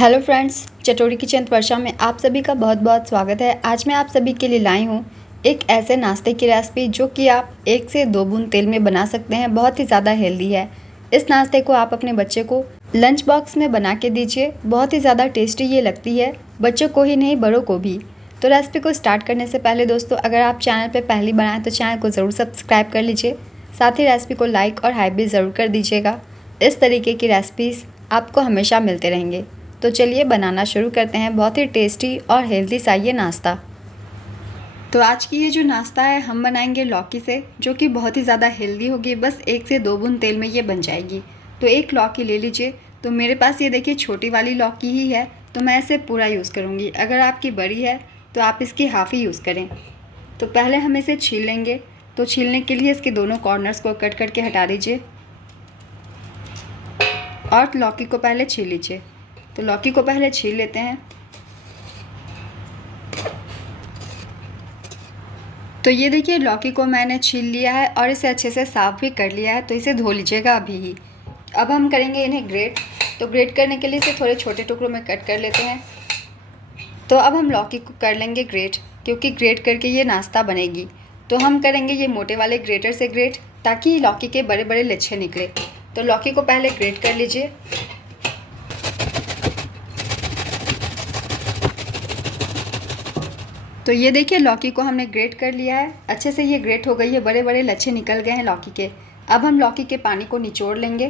Hello friends, चटोरी kitchen वर्षा में आप सभी का बहुत बहुत स्वागत है। आज मैं आप सभी के लिए लाई हूँ एक ऐसे नाश्ते की रेसिपी जो कि आप 1 से 2 बूंद तेल में बना सकते हैं। बहुत ही ज़्यादा हेल्दी है। इस नाश्ते को आप अपने बच्चे को लंच बॉक्स में बना के दीजिए। बहुत ही ज़्यादा टेस्टी ये लगती है, बच्चों को ही नहीं बड़ों को भी। तो रेसिपी को स्टार्ट करने से पहले दोस्तों, अगर आप चैनल पर पहली बार आएँ तो चैनल को ज़रूर सब्सक्राइब कर लीजिए। साथ ही रेसिपी को लाइक और हाइप भी ज़रूर कर दीजिएगा। इस तरीके की रेसिपीज़ आपको हमेशा मिलते रहेंगे। तो चलिए बनाना शुरू करते हैं बहुत ही टेस्टी और हेल्दी सा ये नाश्ता। तो आज की ये जो नाश्ता है हम बनाएंगे लौकी से, जो कि बहुत ही ज़्यादा हेल्दी होगी। बस 1 से 2 बूंद तेल में ये बन जाएगी। तो एक लौकी ले लीजिए। तो मेरे पास ये देखिए छोटी वाली लौकी ही है, तो मैं इसे पूरा यूज़ करूँगी। अगर आपकी बड़ी है तो आप इसकी हाफ़ ही यूज़ करें। तो पहले हम इसे छील लेंगे। तो छीलने के लिए इसके दोनों कॉर्नर्स को कट करके हटा दीजिए और लौकी को पहले छील लीजिए। तो लौकी को पहले छील लेते हैं। तो ये देखिए लौकी को मैंने छील लिया है और इसे अच्छे से साफ़ भी कर लिया है। तो इसे धो लीजिएगा अभी ही। अब हम करेंगे इन्हें ग्रेट। तो ग्रेट करने के लिए इसे थोड़े छोटे टुकड़ों में कट कर लेते हैं। तो अब हम लौकी को कर लेंगे ग्रेट, क्योंकि ग्रेट करके ये नाश्ता बनेगी। तो हम करेंगे ये मोटे वाले ग्रेटर से ग्रेट, ताकि लौकी के बड़े बड़े लच्छे निकले। तो लौकी को पहले ग्रेट कर लीजिए। तो ये देखिए लौकी को हमने ग्रेट कर लिया है। अच्छे से ये ग्रेट हो गई है, बड़े बड़े लच्छे निकल गए हैं लौकी के। अब हम लौकी के पानी को निचोड़ लेंगे।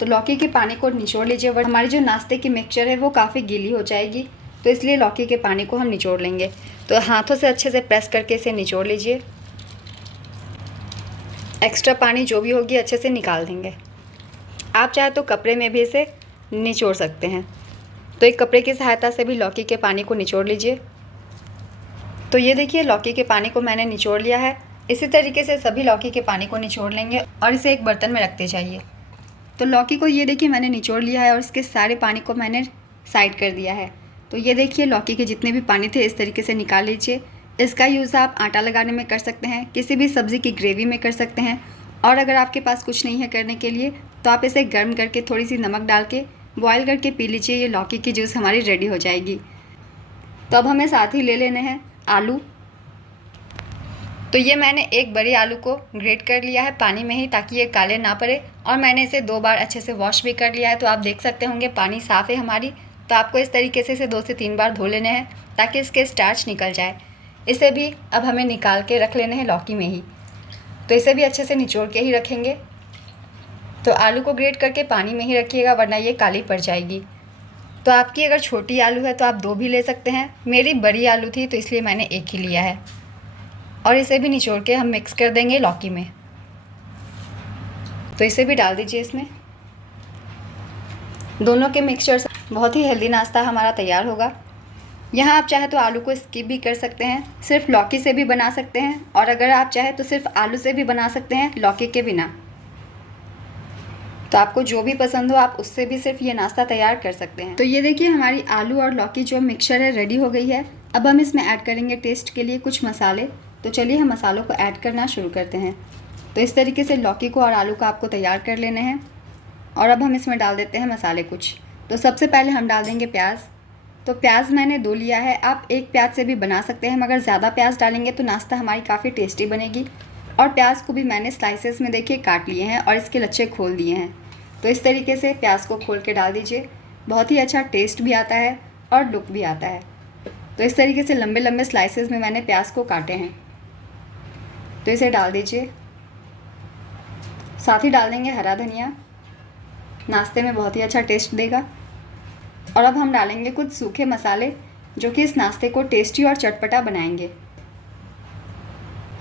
तो लौकी के पानी को निचोड़ लीजिए, वरना हमारी जो नाश्ते की मिक्सचर है वो काफ़ी गीली हो जाएगी। तो इसलिए लौकी के पानी को हम निचोड़ लेंगे। तो हाथों से अच्छे से प्रेस करके इसे निचोड़ लीजिए। एक्स्ट्रा पानी जो भी होगी अच्छे से निकाल देंगे। आप चाहे तो कपड़े में भी इसे निचोड़ सकते हैं। तो एक कपड़े की सहायता से भी लौकी के पानी को निचोड़ लीजिए। तो ये देखिए लौकी के पानी को मैंने निचोड़ लिया है। इसी तरीके से सभी लौकी के पानी को निचोड़ लेंगे और इसे एक बर्तन में रखते जाइए। तो लौकी को ये देखिए मैंने निचोड़ लिया है और इसके सारे पानी को मैंने साइड कर दिया है। तो ये देखिए लौकी के जितने भी पानी थे इस तरीके से निकाल लीजिए। इसका यूज़ आप आटा लगाने में कर सकते हैं, किसी भी सब्ज़ी की ग्रेवी में कर सकते हैं। और अगर आपके पास कुछ नहीं है करने के लिए तो आप इसे गर्म करके थोड़ी सी नमक डाल के बॉयल करके पी लीजिए। ये लौकी की जूस हमारी रेडी हो जाएगी। तो अब हमें साथ ही ले लेने हैं आलू। तो ये मैंने एक बड़ी आलू को ग्रेट कर लिया है पानी में ही, ताकि ये काले ना पड़े। और मैंने इसे 2 बार अच्छे से वॉश भी कर लिया है। तो आप देख सकते होंगे पानी साफ़ है हमारी। तो आपको इस तरीके से इसे 2 से 3 बार धो लेने हैं, ताकि इसके स्टार्च निकल जाए। इसे भी अब हमें निकाल के रख लेने हैं लौकी में ही। तो इसे भी अच्छे से निचोड़ के ही रखेंगे। तो आलू को ग्रेट करके पानी में ही रखिएगा, वरना ये काली पड़ जाएगी। तो आपकी अगर छोटी आलू है तो आप 2 भी ले सकते हैं। मेरी बड़ी आलू थी तो इसलिए मैंने 1 ही लिया है। और इसे भी निचोड़ के हम मिक्स कर देंगे लौकी में। तो इसे भी डाल दीजिए इसमें। दोनों के मिक्सचर से बहुत ही हेल्दी नाश्ता हमारा तैयार होगा। यहाँ आप चाहे तो आलू को स्किप भी कर सकते हैं, सिर्फ लौकी से भी बना सकते हैं। और अगर आप चाहे तो सिर्फ आलू से भी बना सकते हैं, लौकी के बिना। तो आपको जो भी पसंद हो आप उससे भी सिर्फ ये नाश्ता तैयार कर सकते हैं। तो ये देखिए हमारी आलू और लौकी जो मिक्सचर है रेडी हो गई है। अब हम इसमें ऐड करेंगे टेस्ट के लिए कुछ मसाले। तो चलिए हम मसालों को ऐड करना शुरू करते हैं। तो इस तरीके से लौकी को और आलू को आपको तैयार कर लेने हैं। और अब हम इसमें डाल देते हैं मसाले कुछ। तो सबसे पहले हम डाल देंगे प्याज। तो प्याज मैंने 2 लिया है। आप 1 प्याज से भी बना सकते हैं, मगर ज़्यादा प्याज डालेंगे तो नाश्ता हमारी काफ़ी टेस्टी बनेगी। और प्याज को भी मैंने स्लाइसेस में देखिए काट लिए हैं और इसके लच्छे खोल दिए हैं। तो इस तरीके से प्याज को खोल के डाल दीजिए। बहुत ही अच्छा टेस्ट भी आता है और लुक भी आता है। तो इस तरीके से लंबे लंबे स्लाइसेस में मैंने प्याज को काटे हैं। तो इसे डाल दीजिए। साथ ही डाल देंगे हरा धनिया, नाश्ते में बहुत ही अच्छा टेस्ट देगा। और अब हम डालेंगे कुछ सूखे मसाले, जो कि इस नाश्ते को टेस्टी और चटपटा बनाएंगे।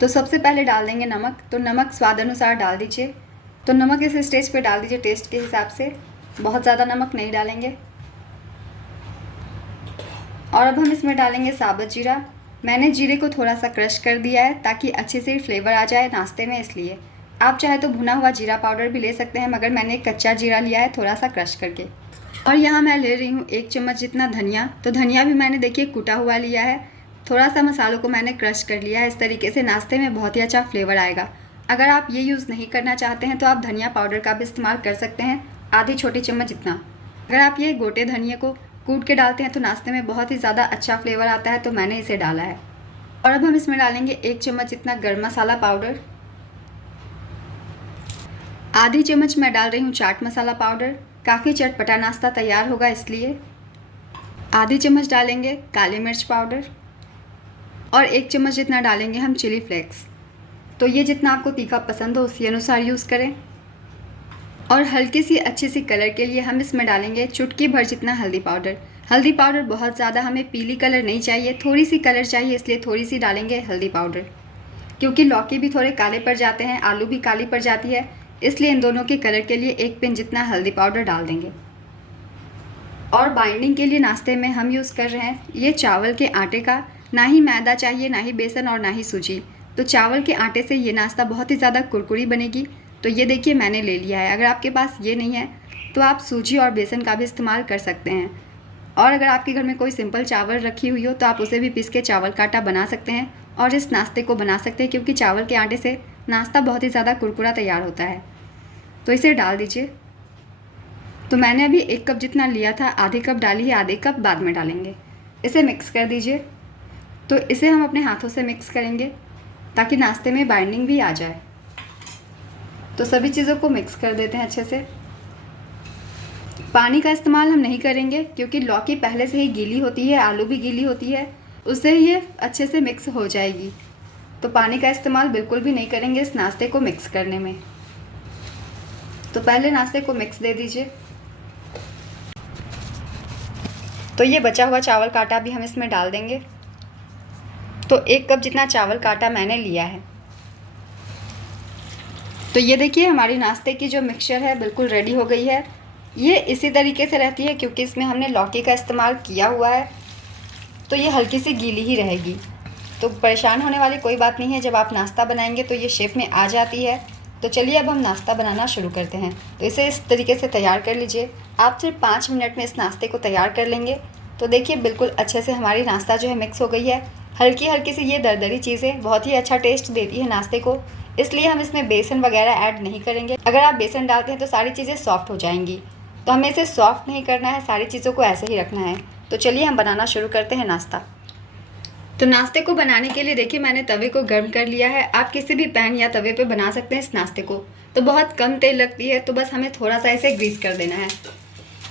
तो सबसे पहले डाल देंगे नमक। तो नमक स्वाद अनुसार डाल दीजिए। तो नमक इस स्टेज पे डाल दीजिए टेस्ट के हिसाब से, बहुत ज़्यादा नमक नहीं डालेंगे। और अब हम इसमें डालेंगे साबुत जीरा। मैंने जीरे को थोड़ा सा क्रश कर दिया है, ताकि अच्छे से फ्लेवर आ जाए नाश्ते में, इसलिए। आप चाहे तो भुना हुआ जीरा पाउडर भी ले सकते हैं, मगर मैंने कच्चा जीरा लिया है थोड़ा सा क्रश करके। और यहाँ मैं ले रही हूँ 1 चम्मच जितना धनिया। तो धनिया भी मैंने देखिए कुटा हुआ लिया है। थोड़ा सा मसालों को मैंने क्रश कर लिया है। इस तरीके से नाश्ते में बहुत ही अच्छा फ्लेवर आएगा। अगर आप ये यूज़ नहीं करना चाहते हैं तो आप धनिया पाउडर का भी इस्तेमाल कर सकते हैं, आधी छोटी चम्मच जितना। अगर आप ये गोटे धनिया को कूट के डालते हैं तो नाश्ते में बहुत ही ज़्यादा अच्छा फ्लेवर आता है, तो मैंने इसे डाला है। और अब हम इसमें डालेंगे 1 चम्मच इतना गर्म मसाला पाउडर, आधी चम्मच मैं डाल रही हूँ चाट मसाला पाउडर, काफ़ी चटपटा नाश्ता तैयार होगा इसलिए। आधी चम्मच डालेंगे काली मिर्च पाउडर और 1 चम्मच जितना डालेंगे हम चिली फ्लेक्स। तो ये जितना आपको तीखा पसंद हो उसी अनुसार यूज़ करें। और हल्की सी अच्छी सी कलर के लिए हम इसमें डालेंगे चुटकी भर जितना हल्दी पाउडर। हल्दी पाउडर बहुत ज़्यादा हमें पीली कलर नहीं चाहिए, थोड़ी सी कलर चाहिए, इसलिए थोड़ी सी डालेंगे हल्दी पाउडर। क्योंकि लौकी भी थोड़े काले पड़ जाते हैं, आलू भी काली पड़ जाती है, इसलिए इन दोनों के कलर के लिए 1 पिंच जितना हल्दी पाउडर डाल देंगे। और बाइंडिंग के लिए नाश्ते में हम यूज़ कर रहे हैं ये चावल के आटे का, ना ही मैदा चाहिए, ना ही बेसन और ना ही सूजी। तो चावल के आटे से ये नाश्ता बहुत ही ज़्यादा कुरकुरी बनेगी। तो ये देखिए मैंने ले लिया है। अगर आपके पास ये नहीं है तो आप सूजी और बेसन का भी इस्तेमाल कर सकते हैं। और अगर आपके घर में कोई सिंपल चावल रखी हुई हो तो आप उसे भी पीस के चावल का आटा बना सकते हैं और इस नाश्ते को बना सकते हैं, क्योंकि चावल के आटे से नाश्ता बहुत ही ज़्यादा कुरकुरा तैयार होता है। तो इसे डाल दीजिए। तो मैंने अभी 1 कप जितना लिया था, आधे कप डाली है, आधे कप बाद में डालेंगे। इसे मिक्स कर दीजिए। तो इसे हम अपने हाथों से मिक्स करेंगे ताकि नाश्ते में बाइंडिंग भी आ जाए। तो सभी चीज़ों को मिक्स कर देते हैं अच्छे से। पानी का इस्तेमाल हम नहीं करेंगे क्योंकि लौकी पहले से ही गीली होती है, आलू भी गीली होती है, उससे ये अच्छे से मिक्स हो जाएगी। तो पानी का इस्तेमाल बिल्कुल भी नहीं करेंगे इस नाश्ते को मिक्स करने में। तो पहले नाश्ते को मिक्स दे दीजिए। तो ये बचा हुआ चावल का आटा भी हम इसमें डाल देंगे। तो 1 कप जितना चावल का आटा मैंने लिया है। तो ये देखिए हमारी नाश्ते की जो मिक्सचर है बिल्कुल रेडी हो गई है। ये इसी तरीके से रहती है क्योंकि इसमें हमने लौकी का इस्तेमाल किया हुआ है, तो ये हल्की सी गीली ही रहेगी। तो परेशान होने वाली कोई बात नहीं है, जब आप नाश्ता बनाएंगे तो ये शेप में आ जाती है। तो चलिए अब हम नाश्ता बनाना शुरू करते हैं। तो इसे इस तरीके से तैयार कर लीजिए। आप सिर्फ 5 मिनट में इस नाश्ते को तैयार कर लेंगे। तो देखिए बिल्कुल अच्छे से हमारी नाश्ता जो है मिक्स हो गई है। हल्की हल्की सी ये दरदरी चीज़ें बहुत ही अच्छा टेस्ट देती है नाश्ते को, इसलिए हम इसमें बेसन वगैरह ऐड नहीं करेंगे। अगर आप बेसन डालते हैं तो सारी चीज़ें सॉफ्ट हो जाएंगी, तो हमें इसे सॉफ्ट नहीं करना है, सारी चीज़ों को ऐसे ही रखना है। तो चलिए हम बनाना शुरू करते हैं नाश्ता। तो नाश्ते को बनाने के लिए देखिए मैंने तवे को गर्म कर लिया है। आप किसी भी पैन या तवे पे बना सकते हैं इस नाश्ते को। तो बहुत कम तेल लगती है, तो बस हमें थोड़ा सा इसे ग्रीस कर देना है।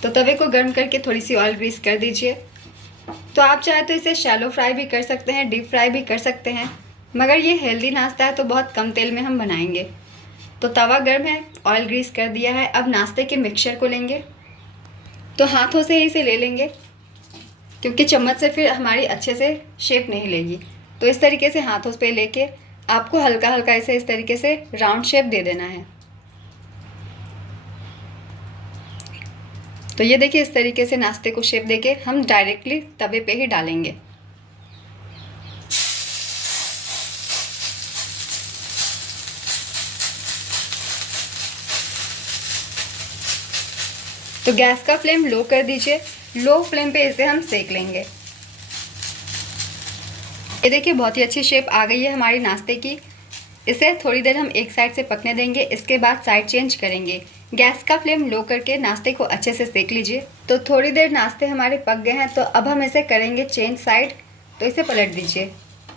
तो तवे को गर्म करके थोड़ी सी ऑयल ग्रीस कर दीजिए। तो आप चाहे तो इसे शैलो फ्राई भी कर सकते हैं, डीप फ्राई भी कर सकते हैं, मगर ये हेल्दी नाश्ता है तो बहुत कम तेल में हम बनाएंगे। तो तवा गर्म है, ऑयल ग्रीस कर दिया है। अब नाश्ते के मिक्सचर को लेंगे, तो हाथों से ही इसे ले लेंगे क्योंकि चम्मच से फिर हमारी अच्छे से शेप नहीं लेगी। तो इस तरीके से हाथों पे लेके आपको हल्का हल्का इसे इस तरीके से राउंड शेप दे देना है। तो ये देखिए इस तरीके से नाश्ते को शेप देके हम डायरेक्टली तवे पे ही डालेंगे। तो गैस का फ्लेम लो कर दीजिए। लो फ्लेम पे इसे हम सेक लेंगे। ये देखिए बहुत ही अच्छी शेप आ गई है हमारी नाश्ते की। इसे थोड़ी देर हम एक साइड से पकने देंगे, इसके बाद साइड चेंज करेंगे। गैस का फ्लेम लो करके नाश्ते को अच्छे से सेक लीजिए। तो थोड़ी देर नाश्ते हमारे पक गए हैं, तो अब हम इसे करेंगे चेंज साइड। तो इसे पलट दीजिए,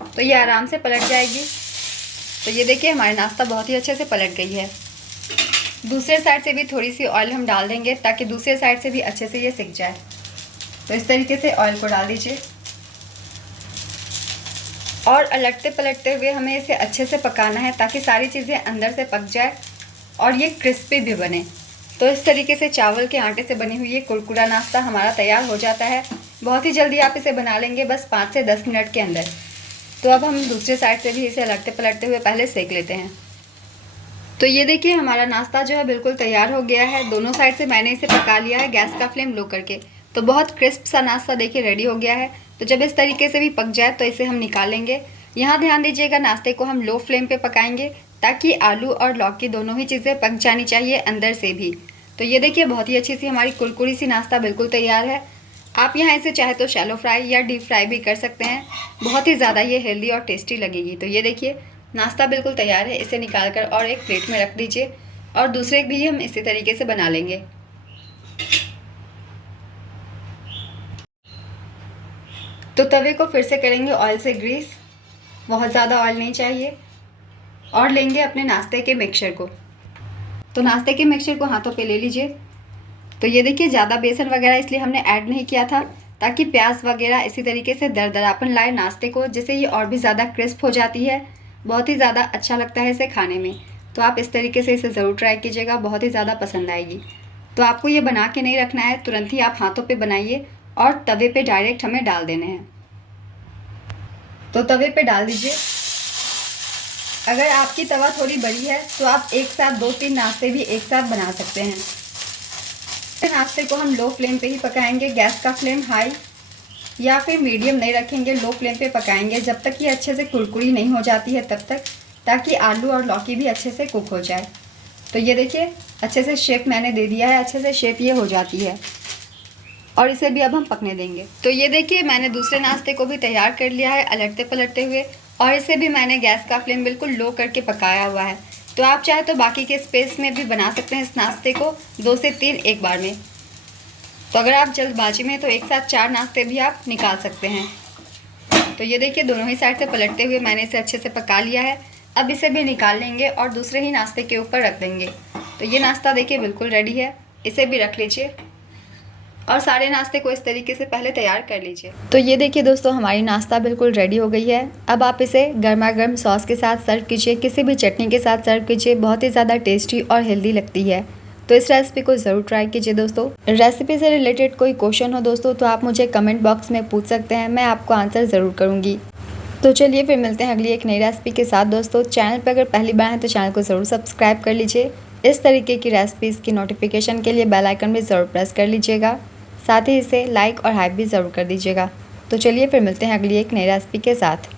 तो ये आराम से पलट जाएगी। तो ये देखिए हमारी नाश्ता बहुत ही अच्छे से पलट गई है। दूसरे साइड से भी थोड़ी सी ऑयल हम डाल देंगे ताकि दूसरे साइड से भी अच्छे से ये सिक जाए। तो इस तरीके से ऑयल को डाल दीजिए और अलटते पलटते हुए हमें इसे अच्छे से पकाना है ताकि सारी चीज़ें अंदर से पक जाए और ये क्रिस्पी भी बने। तो इस तरीके से चावल के आटे से बनी हुई ये कुरकुरा नाश्ता हमारा तैयार हो जाता है। बहुत ही जल्दी आप इसे बना लेंगे, बस 5 से 10 मिनट के अंदर। तो अब हम दूसरे साइड से भी इसे अलटते पलटते हुए पहले सेक लेते हैं। तो ये देखिए हमारा नाश्ता जो है बिल्कुल तैयार हो गया है। दोनों साइड से मैंने इसे पका लिया है गैस का फ्लेम लो करके। तो बहुत क्रिस्प सा नाश्ता देखिए रेडी हो गया है। तो जब इस तरीके से भी पक जाए तो इसे हम निकालेंगे। यहाँ ध्यान दीजिएगा नाश्ते को हम लो फ्लेम पे पकाएंगे ताकि आलू और लौकी दोनों ही चीज़ें पक जानी चाहिए अंदर से भी। तो ये देखिए बहुत ही अच्छी सी हमारी कुरकुरी सी नाश्ता बिल्कुल तैयार है। आप यहाँ इसे चाहे तो शैलो फ्राई या डीप फ्राई भी कर सकते हैं, बहुत ही ज़्यादा ये हेल्दी और टेस्टी लगेगी। तो ये देखिए नाश्ता बिल्कुल तैयार है। इसे निकाल कर और एक प्लेट में रख दीजिए और दूसरे भी हम इसी तरीके से बना लेंगे। तो तवे को फिर से करेंगे ऑयल से ग्रीस, बहुत ज़्यादा ऑयल नहीं चाहिए। और लेंगे अपने नाश्ते के मिक्सचर को। तो नाश्ते के मिक्सचर को हाथों पे ले लीजिए। तो ये देखिए ज़्यादा बेसन वगैरह इसलिए हमने ऐड नहीं किया था ताकि प्याज वगैरह इसी तरीके से दरदरापन लाए नाश्ते को, जिससे ये और भी ज़्यादा क्रिस्प हो जाती है। बहुत ही ज़्यादा अच्छा लगता है इसे खाने में। तो आप इस तरीके से इसे ज़रूर ट्राई कीजिएगा, बहुत ही ज़्यादा पसंद आएगी। तो आपको ये बना के नहीं रखना है, तुरंत ही आप हाथों पे बनाइए और तवे पे डायरेक्ट हमें डाल देने हैं। तो तवे पे डाल दीजिए। अगर आपकी तवा थोड़ी बड़ी है तो आप एक साथ 2-3 नाश्ते भी एक साथ बना सकते हैं। नाश्ते को हम लो फ्लेम पे ही पकाएंगे, गैस का फ्लेम हाई या फिर मीडियम नहीं रखेंगे, लो फ्लेम पे पकाएंगे जब तक ये अच्छे से कुरकुरी नहीं हो जाती है तब तक, ताकि आलू और लौकी भी अच्छे से कुक हो जाए। तो ये देखिए अच्छे से शेप मैंने दे दिया है, अच्छे से शेप ये हो जाती है और इसे भी अब हम पकने देंगे। तो ये देखिए मैंने दूसरे नाश्ते को भी तैयार कर लिया है अलटते पलटते हुए, और इसे भी मैंने गैस का फ्लेम बिल्कुल लो करके पकाया हुआ है। तो आप चाहे तो बाकी के स्पेस में भी बना सकते हैं इस नाश्ते को 2 से 3 एक बार में। तो अगर आप जल्दबाजी में तो एक साथ 4 नाश्ते भी आप निकाल सकते हैं। तो ये देखिए दोनों ही साइड से पलटते हुए मैंने इसे अच्छे से पका लिया है। अब इसे भी निकाल लेंगे और दूसरे ही नाश्ते के ऊपर रख देंगे। तो ये नाश्ता देखिए बिल्कुल रेडी है, इसे भी रख लीजिए और सारे नाश्ते को इस तरीके से पहले तैयार कर लीजिए। तो ये देखिए दोस्तों हमारी नाश्ता बिल्कुल रेडी हो गई है। अब आप इसे गर्मा गर्म सॉस के साथ सर्व कीजिए, किसी भी चटनी के साथ सर्व कीजिए, बहुत ही ज़्यादा टेस्टी और हेल्दी लगती है। तो इस रेसिपी को ज़रूर ट्राई कीजिए दोस्तों। रेसिपी से रिलेटेड कोई क्वेश्चन हो दोस्तों तो आप मुझे कमेंट बॉक्स में पूछ सकते हैं, मैं आपको आंसर ज़रूर करूँगी। तो चलिए फिर मिलते हैं अगली एक नई रेसिपी के साथ दोस्तों। चैनल पर अगर पहली बार है तो चैनल को ज़रूर सब्सक्राइब कर लीजिए। इस तरीके की रेसिपीज़ की नोटिफिकेशन के लिए बेल आइकन भी ज़रूर प्रेस कर लीजिएगा। साथ ही इसे लाइक और हाइप भी ज़रूर कर दीजिएगा। तो चलिए फिर मिलते हैं अगली एक नई रेसिपी के साथ।